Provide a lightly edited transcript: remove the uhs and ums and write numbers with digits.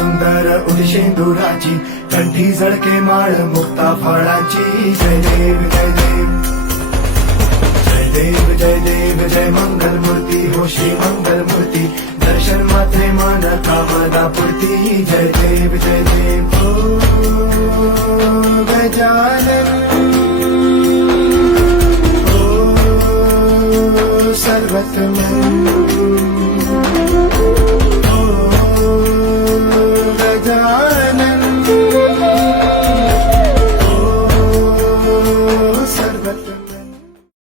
सुंदर उदिशेंदुराची, कंठी झळके माळ मुक्ता फळाची. जय देव जय देव जय देव जय देव जय मंगल मूर्ती हो श्री मंगल मूर्ती. दर्शन मात्रे मन कामना पूर्ती. जय देव ओ गजानन ओ सर्वतमन.